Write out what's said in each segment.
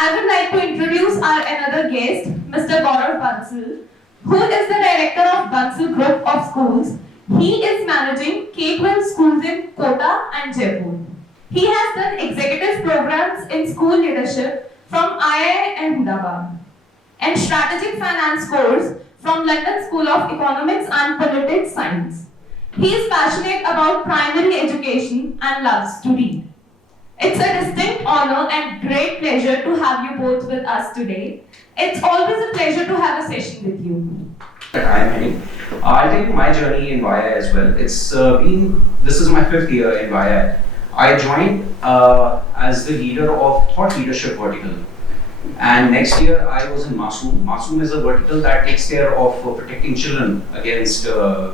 I would like to introduce our another guest, Mr. Gaurav Bansal, who is the director of Bansal Group of Schools. He is managing K-12 schools in Kota and Jaipur. He has done executive programs in school leadership from IIM Ahmedabad and strategic finance course from London School of Economics and Politics Science. He is passionate about primary education and loves to read. It's a distinct honor and great pleasure to have you both with us today. It's always a pleasure to have a session with you. That I'm heading. I'll tell you my journey in YI as well. This is my 5th year in YI. I joined as the leader of Thought Leadership Vertical. And next year I was in Masoom. Masoom is a vertical that takes care of protecting children against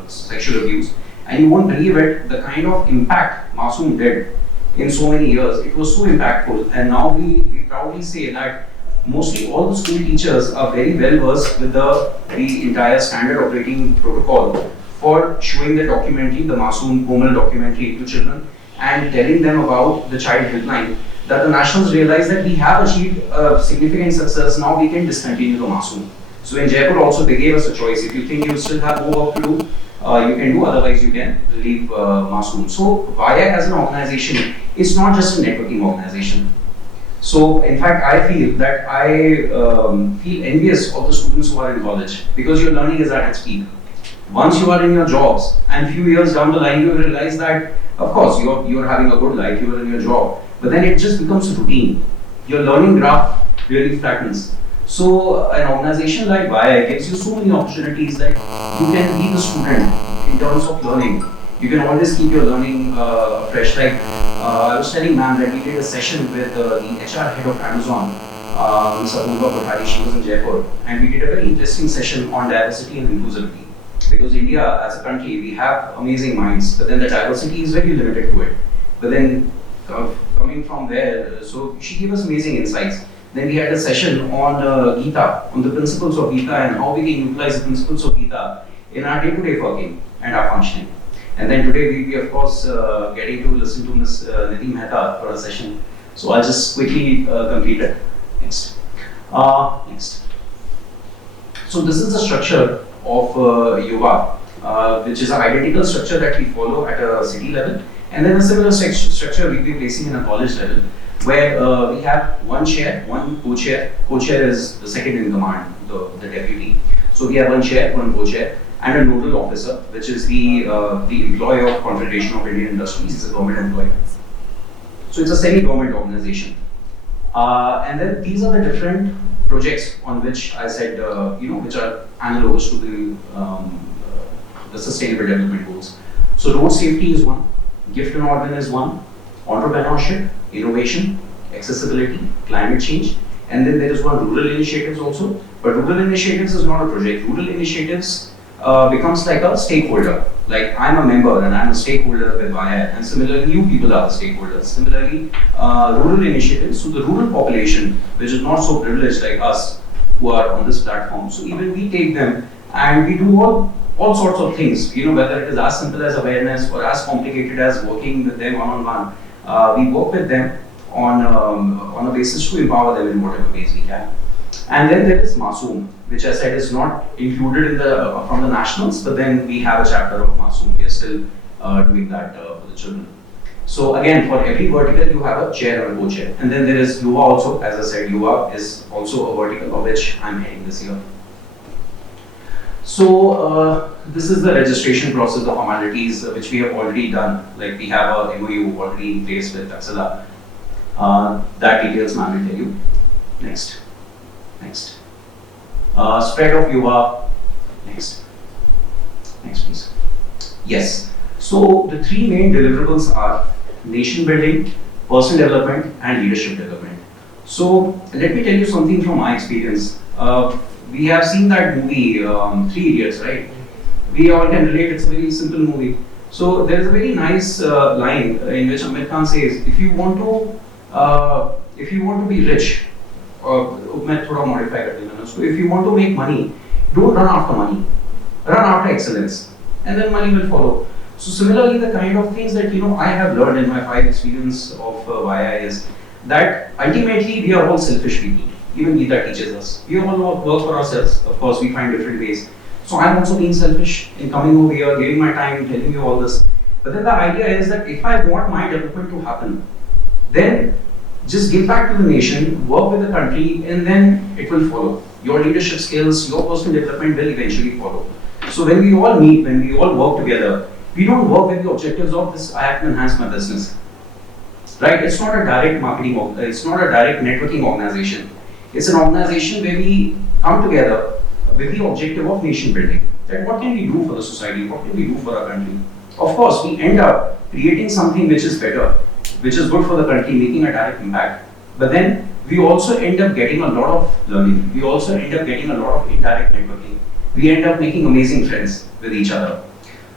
sexual abuse. And you won't believe it, the kind of impact Masoom did in so many years. It was so impactful. And now we proudly say that mostly all the school teachers are very well versed with the entire standard operating protocol for showing the documentary, the Masoom Komal documentary to children and telling them about the child helpline, that the nationals realize that we have achieved significant success, now we can discontinue the Masoom. So in Jaipur also they gave us a choice. If you think you still have more work to do, you can do, otherwise you can leave Masoom. So YI as an organization is not just a networking organization. So in fact I feel that I feel envious of the students who are in college because your learning is at its peak. Once you are in your jobs and few years down the line you realize that of course you're having a good life, you are in your job, but then it just becomes a routine. Your learning graph really flattens. So an organization like YI gives you so many opportunities that you can be the student in terms of learning. You can always keep your learning fresh. Like I was telling ma'am that we did a session with the HR head of Amazon, Ms. YUVA. She was in Jaipur, and we did a very interesting session on diversity and inclusivity. Because India as a country, we have amazing minds, but then the diversity is very limited to it. But then coming from there, so she gave us amazing insights. Then we had a session on Gita, on the principles of Gita and how we can utilize the principles of Gita in our day-to-day working and our functioning. And then today we'll be of course getting to listen to Ms. Nidhi Mehta for a session. So I'll just quickly complete it. Next. Next. So this is the structure of YUVA, which is an identical structure that we follow at a city level. And then a similar structure we'll be placing in a college level, where we have one chair, one co-chair. Co-chair is the second in command, the deputy. So we have one chair, one co-chair, and a nodal officer, which is the employee of Confederation of Indian Industry. He's a government employee. So it's a semi-government organization. And then these are the different projects on which I said, which are analogous to the Sustainable Development Goals. So road safety is one, gift and organ is one, entrepreneurship, innovation, accessibility, climate change, and then there is one rural initiatives also. But rural initiatives is not a project. Rural initiatives becomes like a stakeholder. Like I'm a member and I'm a stakeholder with YI, and similarly you people are the stakeholders. Similarly, rural initiatives, so the rural population, which is not so privileged like us who are on this platform, so even we take them and we do all sorts of things, whether it is as simple as awareness or as complicated as working with them one-on-one. We work with them on a basis to empower them in whatever ways we can. And then there is Masoom, which I said is not included in from the nationals, but then we have a chapter of Masoom. We are still doing that for the children. So again, for every vertical you have a chair or a co-chair. And then there is YUVA also. As I said, YUVA is also a vertical of which I'm heading this year. So this is the registration process, the formalities which we have already done. Like we have a MOU already in place with Taxila. That details ma'am will tell you. Next. Next. Spread of YUVA. Next. Next please. Yes. So the three main deliverables are nation building, person development and leadership development. So let me tell you something from my experience. We have seen that movie, Three Idiots, right? We all can relate, it's a very simple movie. So there is a very nice line in which Amir Khan says, if you want to be rich, मैं थोड़ा modify कर दूँगा. So if you want to make money, don't run after money, run after excellence, and then money will follow. So similarly, the kind of things that I have learned in my 5 experience of YI is that ultimately we are all selfish people. Even Gita teaches us. We all work for ourselves. Of course, we find different ways. So I'm also being selfish in coming over here, giving my time, telling you all this. But then the idea is that if I want my development to happen, then just give back to the nation, work with the country, and then it will follow. Your leadership skills, your personal development will eventually follow. So when we all meet, when we all work together, we don't work with the objectives of this, I have to enhance my business. Right? It's not a direct marketing, it's not a direct networking organization. It's an organization where we come together with the objective of nation building. That what can we do for the society? What can we do for our country? Of course, we end up creating something which is better, which is good for the country, making a direct impact. But then we also end up getting a lot of learning. We also end up getting a lot of indirect networking. We end up making amazing friends with each other.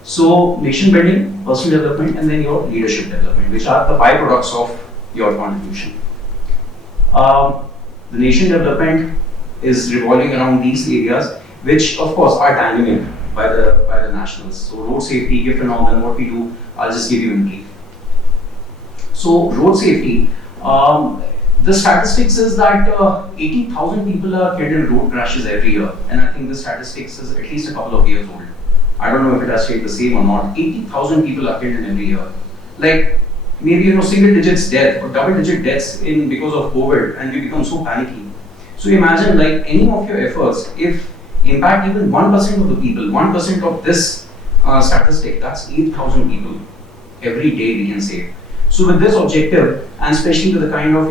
So nation building, personal development, and then your leadership development, which are the byproducts of your contribution. The nation development is revolving around these areas, which of course are dynamic by the nationals. So road safety, gift and all, then what we do, I'll just give you in brief. So road safety, the statistics is that 80,000 people are killed in road crashes every year, and I think the statistics is at least a couple of years old. I don't know if it has stayed the same or not. 80,000 people are killed in every year. Like maybe single digits death or double digit deaths in because of COVID, and we become so panicky. So imagine like any of your efforts, if impact even 1% of the people, 1% of this statistic, that's 8,000 people every day we can save. So with this objective, and especially with the kind of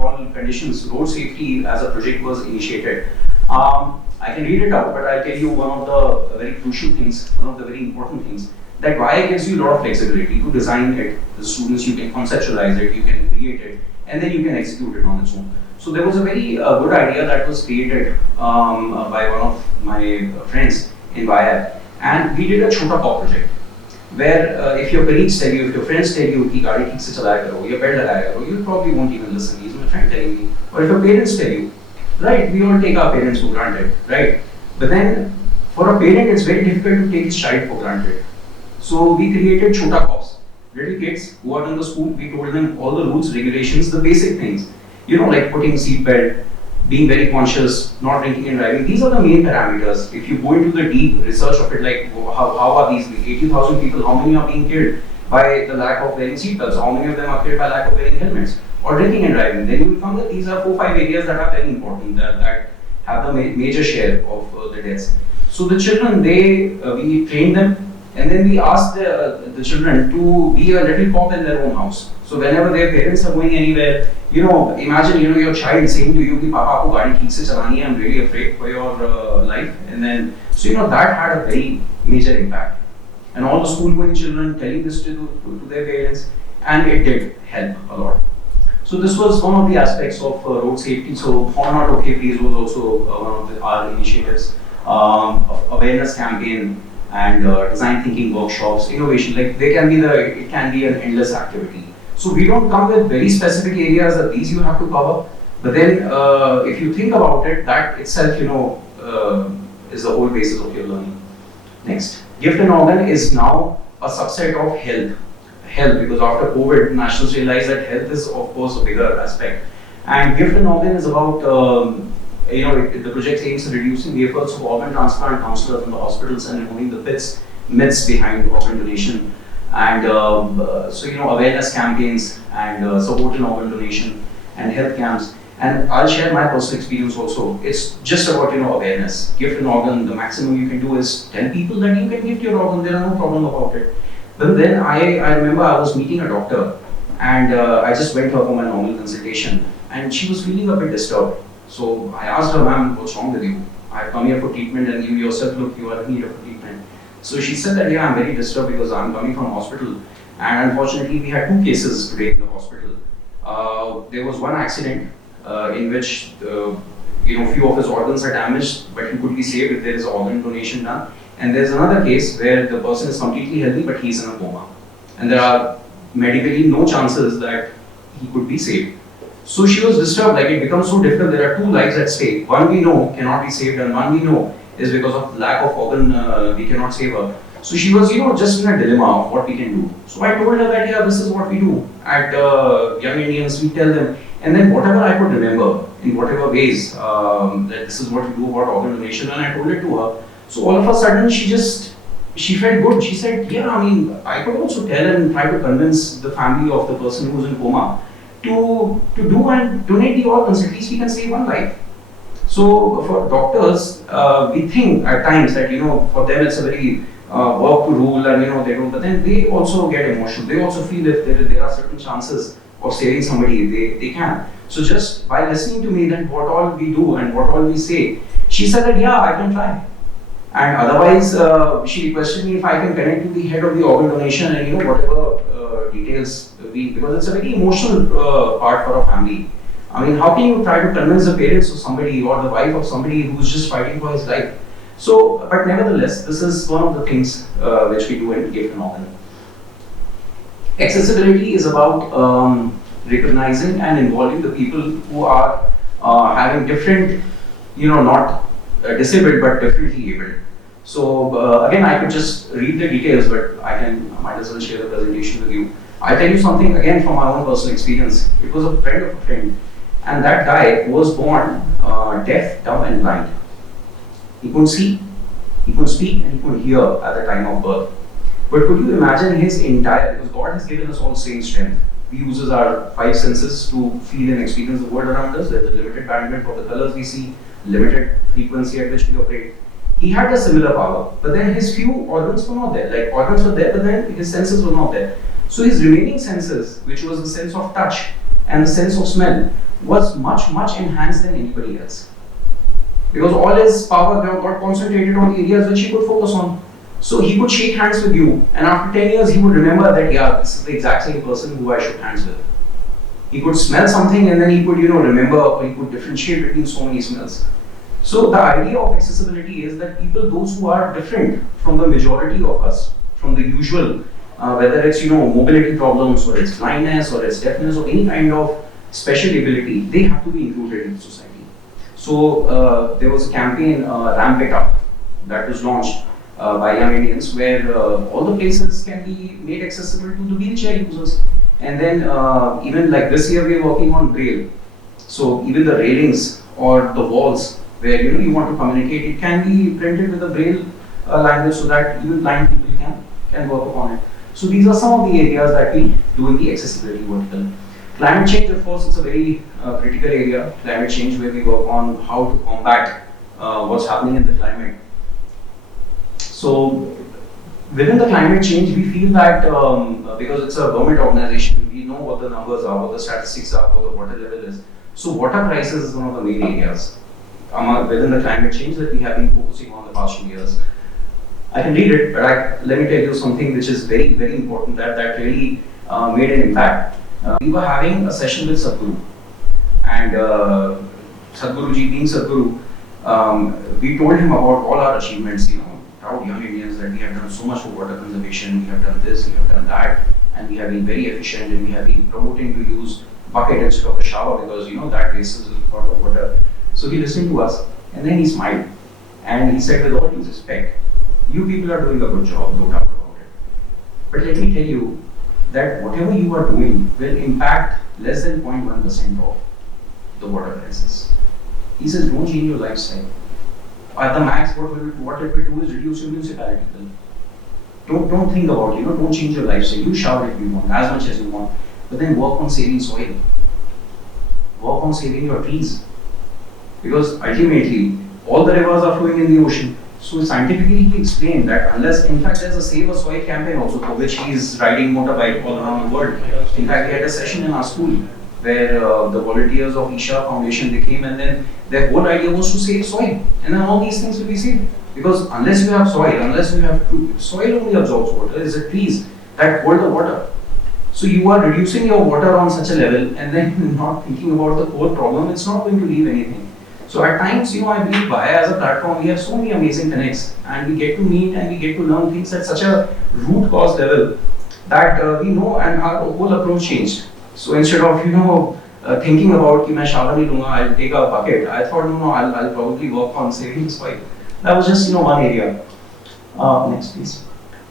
all conditions, road safety as a project was initiated. I can read it out, but I'll tell you one of the very crucial things, one of the very important things, that YA gives you a lot of flexibility to design it. The students, you can conceptualize it, you can create it, and then you can execute it on its own. So there was a very good idea that was created by one of my friends in YA, and we did a Chota Pop project, where if your colleagues tell you, if your friends tell you कि गाड़ी ठीक से चलाया करो, या belt लगाया करो, you probably won't even listen. He's my friend telling me. Or if your parents tell you, right? We all take our parents for granted, right? But then for a parent, it's very difficult to take his child for granted. So we created Chota Cops, little kids who are in the school. We told them all the rules, regulations, the basic things. Like putting seat belt, being very conscious, not drinking and driving. These are the main parameters. If you go into the deep research of it, like how are these 80,000 people, how many are being killed by the lack of wearing seat belts? How many of them are killed by lack of wearing helmets or drinking and driving? Then you will find that these are 4-5 areas that are very important, that have the major share of the deaths. So the children, we train them, and then we ask the children to be a little cop in their own house. So whenever their parents are going anywhere, imagine your child saying to you, "Papa, aapko gaadi theek se chalani hai, I'm really afraid for your life." And then, so that had a very major impact. And all the school-going children telling this to their parents, and it did help a lot. So this was one of the aspects of road safety. So Horn Not Okay Please was also one of our initiatives. Awareness campaign and design thinking workshops, innovation. Like it can be an endless activity. So we don't come with very specific areas that these you have to cover. But then if you think about it, that itself is the whole basis of your learning. Next, gift and organ is now a subset of health. Because after COVID, nationals realized that health is of course a bigger aspect. And gift and organ is about the project aims at reducing the efforts of organ transplant counselors in the hospitals and removing the myths behind organ donation. And awareness campaigns and support in organ donation and health camps. And I'll share my personal experience also. It's just about awareness. Gift an organ, the maximum you can do is tell people that you can gift your organ. There are no problem about it. But then I remember I was meeting a doctor, and I just went her for my normal consultation, and she was feeling a bit disturbed. So I asked her, "Ma'am, what's wrong with you? I've come here for treatment, and you yourself look, you are in need of treatment." So she said that, "Yeah, I'm very disturbed because I'm coming from hospital, and unfortunately we had 2 cases today in the hospital. There was one accident in which few of his organs are damaged, but he could be saved if there is organ donation done. And there's another case where the person is completely healthy, but he's in a coma, and there are medically no chances that he could be saved." So she was disturbed, like it becomes so difficult. There are 2 lives at stake. One we know cannot be saved, and one we know is because of lack of organ, we cannot save her. So she was, just in a dilemma of what we can do. So I told her that, yeah, this is what we do at Young Indians. We tell them, And then whatever I could remember, in whatever ways, that this is what we do about organ donation, and I told it to her. So all of a sudden, she felt good. She said, yeah, I mean, I could also tell and try to convince the family of the person who's in coma to do and donate the organs. At least we can save one life. So for doctors, we think at times that, for them it's a very work to rule and, they don't, but then they also get emotional. They also feel if there are certain chances of saving somebody, they can. So just by listening to me, then what all we do and what all we say, she said that, yeah, I can try. And otherwise, she requested me if I can connect to the head of the organ donation and, whatever details because it's a very emotional part for a family. I mean, how can you try to convince the parents of somebody or the wife of somebody who's just fighting for his life? So, but nevertheless, this is one of the things which we do in Gift and Organ. Accessibility is about recognizing and involving the people who are having different, not disabled but differently abled. So again, I could just read the details, but I might as well share the presentation with you. I'll tell you something again from my own personal experience. It was a friend of a friend, and that guy was born deaf, dumb, and blind. He couldn't see, he couldn't speak, and he couldn't hear at the time of birth. But could you imagine his entire, because God has given us all the same strength. We use our 5 senses to feel and experience the world around us. There's a limited bandwidth of the colors we see, limited frequency at which we operate. He had a similar power, but then his few organs were not there. Like organs were there, but then his senses were not there. So his remaining senses, which was the sense of touch and the sense of smell, was much, much enhanced than anybody else. Because all his power got concentrated on the areas which he could focus on. So he could shake hands with you, and after 10 years he would remember that, yeah, this is the exact same person who I shook hands with. He could smell something and then he could, remember, or he could differentiate between so many smells. So the idea of accessibility is that people, those who are different from the majority of us, from the usual, whether it's, mobility problems, or it's blindness, or it's deafness, or any kind of special ability, they have to be included in society. So there was a campaign, Ramp It Up, that was launched by young Indians, where all the places can be made accessible to the wheelchair users. And then even like this year, we are working on Braille. So even the railings or the walls where you want to communicate, it can be printed with a Braille language so that even blind people can work upon it. So these are some of the areas that we do in the accessibility vertical. Climate change, of course, it's a very critical area. Climate change, where we work on how to combat what's happening in the climate. So within the climate change, we feel that because it's a government organization, we know what the numbers are, what the statistics are, what the water level is. So water crisis is one of the main areas within the climate change that we have been focusing on the past few years. I can read it, but let me tell you something which is very, very important that really made an impact. We were having a session with Sadhguru, and Sadhguruji being Sadhguru, we told him about all our achievements, proud young Indians, that we have done so much for water conservation, we have done this, we have done that, and we have been very efficient, and we have been promoting to use bucket instead of a shower because that wastes a lot of water. So he listened to us, and then he smiled, and he said, with all due respect, you people are doing a good job, no doubt about it. But let me tell you that whatever you are doing will impact less than 0.1% of the water crisis. He says, don't change your lifestyle. At the max, what it will do is reduce your municipality bill. Don't think about don't change your lifestyle. You shower if you want, as much as you want, but then work on saving soil. Work on saving your trees. Because ultimately, all the rivers are flowing in the ocean. So scientifically he explained that unless, in fact, there's a Save a Soil campaign also, for which he is riding motorbike all around the world. In fact, we had a session in our school where the volunteers of Isha Foundation, they came, and then their whole idea was to save soil. And then all these things will be saved. Because unless you have soil, soil only absorbs water. It's the trees that hold the water. So you are reducing your water on such a level, and then not thinking about the core problem, it's not going to leave anything. So at times, I believe YUVA as a platform, we have so many amazing connects, and we get to meet and we get to learn things at such a root cause level that we know, and our whole approach changed. So instead of thinking about कि मैं shower नहीं लूँगा, I'll take a bucket, I thought no, I'll probably work on saving soil. That was just one area. Next please.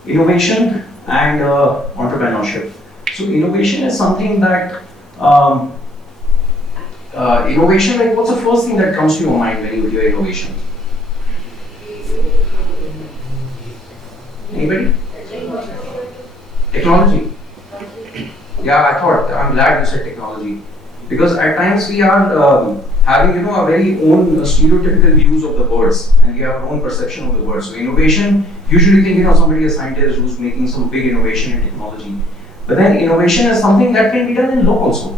Innovation and entrepreneurship. So innovation is something that Innovation, like what's the first thing that comes to your mind when you hear innovation? Anybody? Technology. Yeah, I'm glad you said technology. Because at times we are having a very own stereotypical views of the words, and we have our own perception of the words. So innovation, usually think somebody a scientist who's making some big innovation in technology. But then innovation is something that can be done in law also.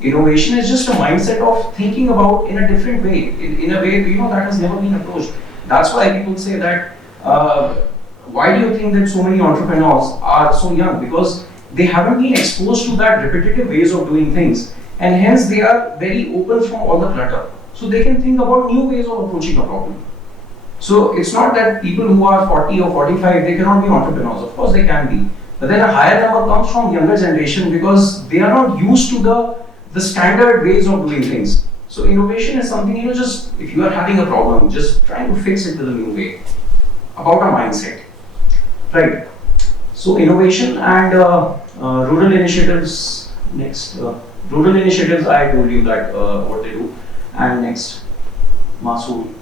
Innovation is just a mindset of thinking about in a different way, in a way that has never been approached. That's why people say that why do you think that so many entrepreneurs are so young? Because they haven't been exposed to that repetitive ways of doing things, and hence they are very open from all the clutter. So they can think about new ways of approaching a problem. So it's not that people who are 40 or 45, they cannot be entrepreneurs. Of course they can be. But then a higher number comes from younger generation because they are not used to the standard ways of doing things. So innovation is something, just if you are having a problem, just trying to fix it with a new way. About a mindset. Right. So innovation and rural initiatives. Next, rural initiatives. I told you that what they do. And next, Masoom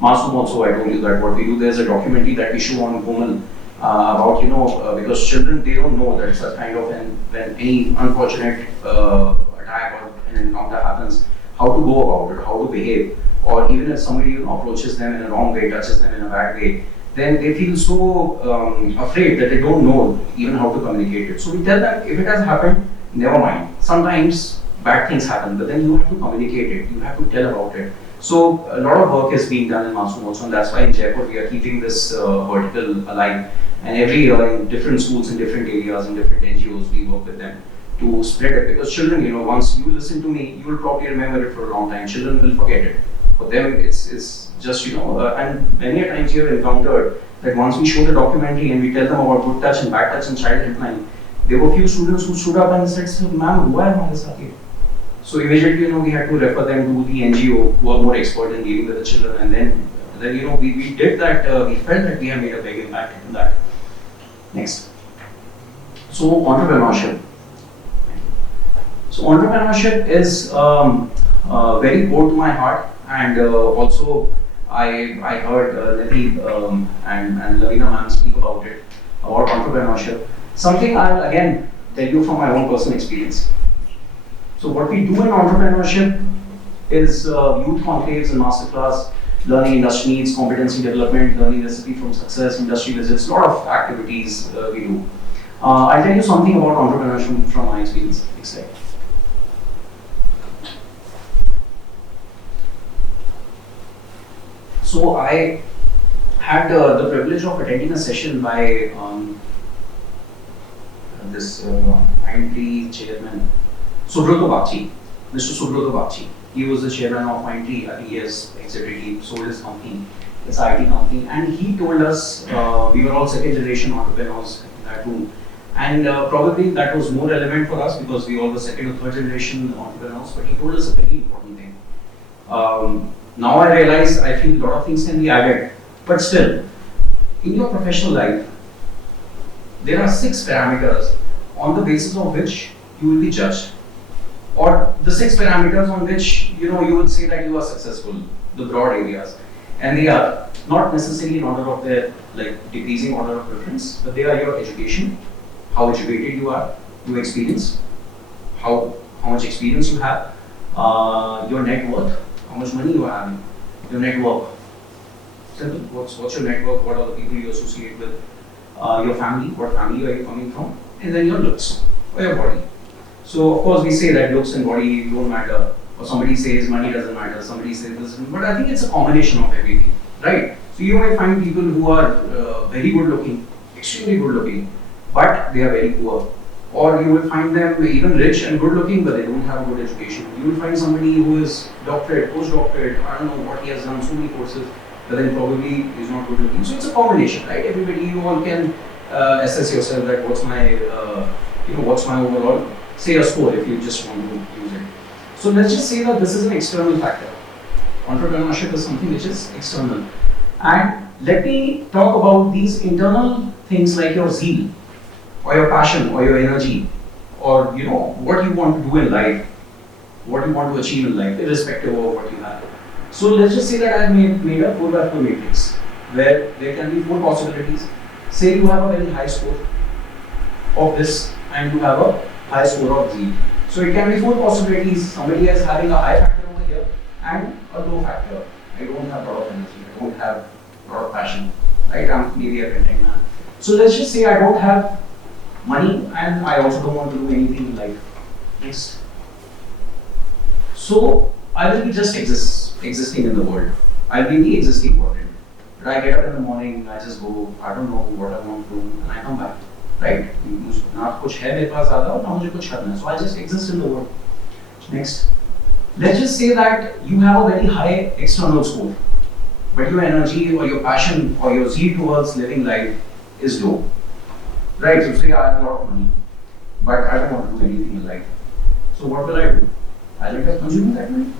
also. I told you that what we do. There's a documentary that we show on Google about because children, they don't know that such kind of when any unfortunate attack or an encounter happens, how to go about it, how to behave, or even if somebody approaches them in a wrong way, touches them in a bad way, then they feel so afraid that they don't know even how to communicate it. So we tell them, if it has happened, never mind. Sometimes bad things happen, but then you have to communicate it, you have to tell about it. So a lot of work is being done in Masoom also, and that's why in Jaipur we are keeping this vertical alive. And every year in different schools, in different areas, in different NGOs, we work with them to spread it. Because children, once you listen to me, you will probably remember it for a long time. Children will forget it. For them, it's just, and many a times you have encountered that once we show the documentary and we tell them about good touch and bad touch and child helpline, there were few students who stood up and said, "Ma'am, why am I this here?" So immediately, we had to refer them to the NGO who are more expert in dealing with the children, and then we did that. We felt that we have made a big impact in that. Next. So entrepreneurship. So entrepreneurship is very core to my heart, and also I heard Nidhi and Lavina ma'am speak about it, about entrepreneurship. Something I'll again tell you from my own personal experience. So what we do in entrepreneurship is youth conclaves and masterclass, learning industry needs, competency development, learning recipe from success, industry visits, a lot of activities we do. I'll tell you something about entrepreneurship from my experience. Next slide. So I had the privilege of attending a session by this Mindtree chairman, Subroto Bagchi, Mr. Subroto Bagchi. He was the chairman of Mindtree. I think he has exited, he sold his company, it's an IT company, and he told us we were all second generation entrepreneurs in that room. And probably that was more relevant for us because we all were second or third generation entrepreneurs, but he told us a very important thing. Now I realize, I feel a lot of things can be added, but still, in your professional life, there are 6 parameters on the basis of which you will be judged, or the 6 parameters on which you would say that you are successful, the broad areas, and they are not necessarily in order of their decreasing order of preference, but they are your education, how educated you are, your experience, how much experience you have, your net worth, how much money you are having, your network. Simple. What's your network? What are the people you associate with? Your family. What family are you coming from? And then your looks or your body. So of course we say that looks and body don't matter, or somebody says money doesn't matter. Somebody says this, but I think it's a combination of everything, right? So you might find people who are very good looking, extremely good looking, but they are very poor. Or you will find them even rich and good looking, but they don't have a good education. You will find somebody who is doctorate, postdoctorate, I don't know what he has done, so many courses, but then probably is not good looking. So it's a combination, right? Everybody, you all can assess yourself that what's my overall, say a score if you just want to use it. So let's just say that this is an external factor. Entrepreneurship is something which is external. And let me talk about these internal things like your zeal, or your passion, or your energy, or what you want to do in life. what you want to achieve in life, irrespective of what you have. So let's just say that I've made a 4x4 matrix where there can be 4 possibilities. Say you have a very high score of this and you have a high score of Z. So it can be 4 possibilities. Somebody is having a high factor over here and a low factor. I don't have a lot of energy, I don't have a lot of passion, right? I'm maybe a printing man. So let's just say I don't have money and I also don't want to do anything in life. Next. So I will be just existing in the world. I'll be the existing quadrant. But I get up in the morning, I just go, I don't know what I want to do, and I come back. Right? ना कुछ है मेरे पास ज़्यादा और ना मुझे कुछ करना है. So I just exist in the world. Next. Let's just say that you have a very high external score, but your energy or your passion or your zeal towards living life is low. Right? So say I have a lot of money, but I don't want to do anything in life. So what will I do? I'll end up consuming that money.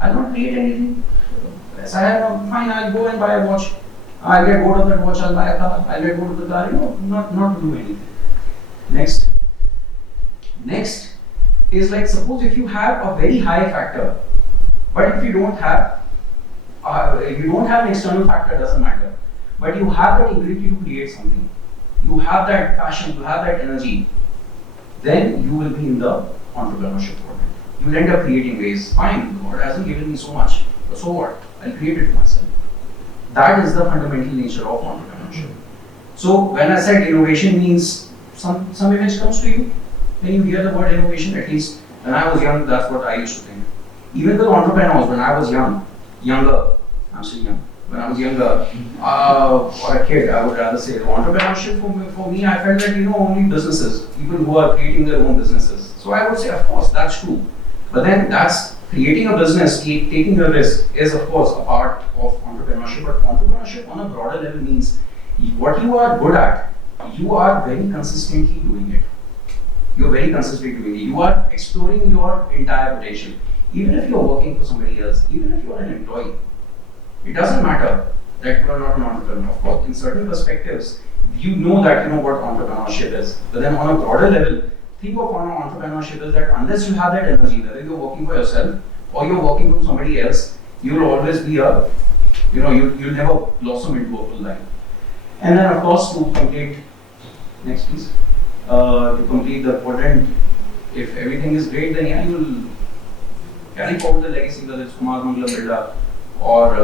I'll not create anything. Yes, I have fine. I'll go and buy a watch. I'll get bored of that watch. I'll buy a car. I'll get bored of the car. Not do anything. Next. Next is like, suppose if you have a very high factor, but if you don't have an external factor, doesn't matter. But you have that ability to create something. You have that passion. You have that energy. Then you will be in the entrepreneurship quadrant. You will end up creating ways. Fine, God hasn't given me so much. But so what? I'll create it for myself. That is the fundamental nature of entrepreneurship. So when I said innovation means some image comes to you, when you hear the word innovation, at least when I was young, that's what I used to think. Even the entrepreneurs, when I was younger, I'm still young, when I was younger, or a kid, I would rather say, the entrepreneurship for me, I felt that, only businesses, people who are creating their own businesses. So I would say, of course, that's true. But then that's creating a business, taking a risk is of course a part of entrepreneurship, but entrepreneurship on a broader level means what you are good at, you are very consistently doing it. You're very consistently doing it. You are exploring your entire potential. Even if you're working for somebody else, even if you're an employee, it doesn't matter that you are not an entrepreneur. Of course, in certain perspectives, you know that what entrepreneurship is. But then on a broader level, think of entrepreneurship is that unless you have that energy, whether you're working for yourself or you're working for somebody else, you'll always be you'll never blossom into a full life. And then of course to complete, next please, to complete the quadrant, if everything is great, then yeah, you will carry forward the legacy, whether it's Kumar Mangala Birla or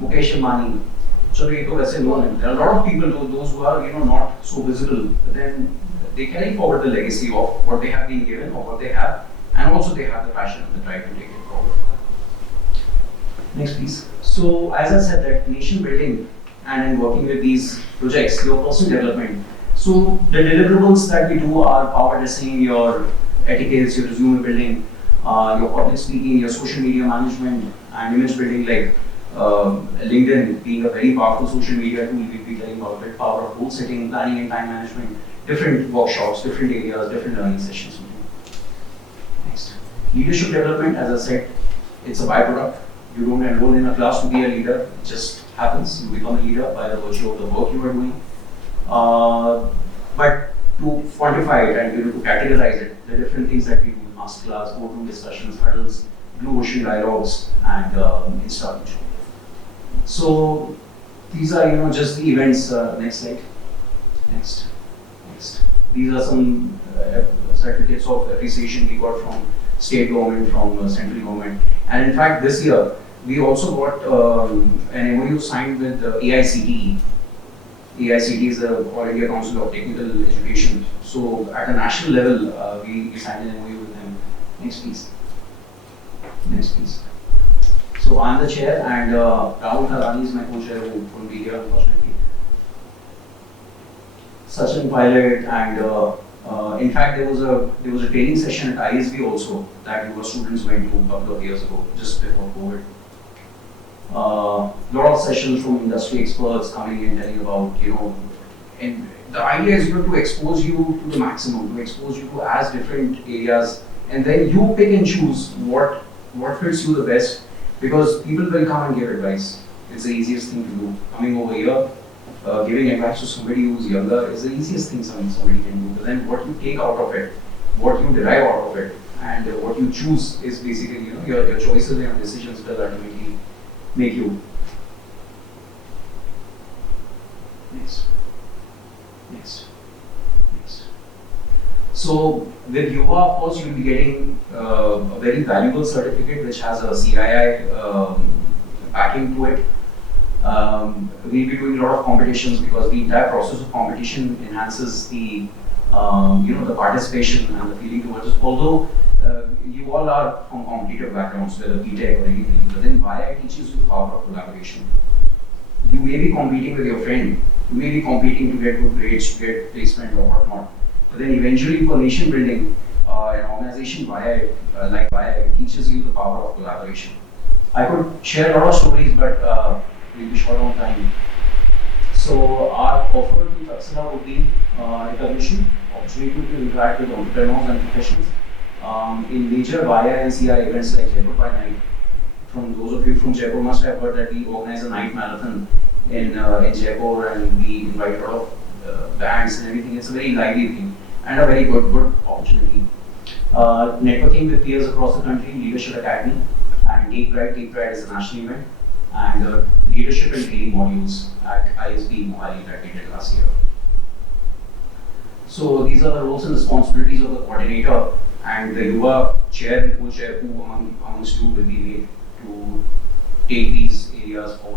Mukesh Ambani. So there are a lot of people, those who are not so visible, but then they carry forward the legacy of what they have been given or what they have, and also they have the passion and the drive to take it forward. Next please. So as I said, that nation building and in working with these projects, your personal development. So the deliverables that we do are power dressing, your etiquettes, your resume building, your public speaking, your social media management, and image building, like LinkedIn being a very powerful social media tool. We'll be telling about it, power of goal setting, planning and time management, different workshops, different areas, different learning sessions. Next. Leadership development, as I said, it's a byproduct. You don't enroll in a class to be a leader, it just happens. You become a leader by the virtue of the work you are doing. But to quantify it and to categorize it, the different things that we do in masterclass, boardroom discussions, huddles, blue ocean dialogues, and Insta. So these are just the events. Next slide. Next. These are some certificates of appreciation we got from state government, from central government, and in fact this year we also got an MOU signed with AICTE. AICTE is the All India Council of Technical Education. So at a national level, we signed an MOU with them. Next please. Next please. So I am the chair, and Rahul Tharani is my co-chair who couldn't be here unfortunately. Sachin Pilot, and in fact there was a training session at ISB also that your students went to a couple of years ago, just before COVID. Lot of sessions from industry experts coming in telling about and the idea is to expose you to the maximum, to expose you to as different areas, and then you pick and choose what fits you the best, because people will come and give advice. It's the easiest thing to do. Coming over here, giving advice to somebody who's younger is the easiest thing somebody can do. But then what you take out of it, what you derive out of it, and what you choose is basically, you know, your choices and your decisions will ultimately make you. Next. Next. Next. So with YUVA, of course, you'll be getting a very valuable certificate which has a CII backing to it. We'll be doing a lot of competitions because the entire process of competition enhances the the participation and the feeling towards it. Although you all are from competitive backgrounds, whether BTech or anything, but then YI teaches you the power of collaboration. You may be competing with your friend, you may be competing to get good grades, to get placement or whatnot, but then eventually for nation building, an organization YI, like YI teaches you the power of collaboration. I could share a lot of stories, but we'll be short on time. So our offer to Taxila would be recognition, opportunity to interact with entrepreneurs and professionals in major YI and CI events like Jaipur by Night. From those of you from Jaipur must have heard that we organize a night marathon in Jaipur, and we invite a lot of bands and everything. It's a very lively thing and a very good opportunity. Networking with peers across the country, Leadership Academy, and Take Pride. Take Pride is a national event, and leadership and training modules at ISB Mohali that we did last year. So these are the roles and responsibilities of the coordinator, and the YUVA chair and co-chair who amongst you will be made to take these areas forward.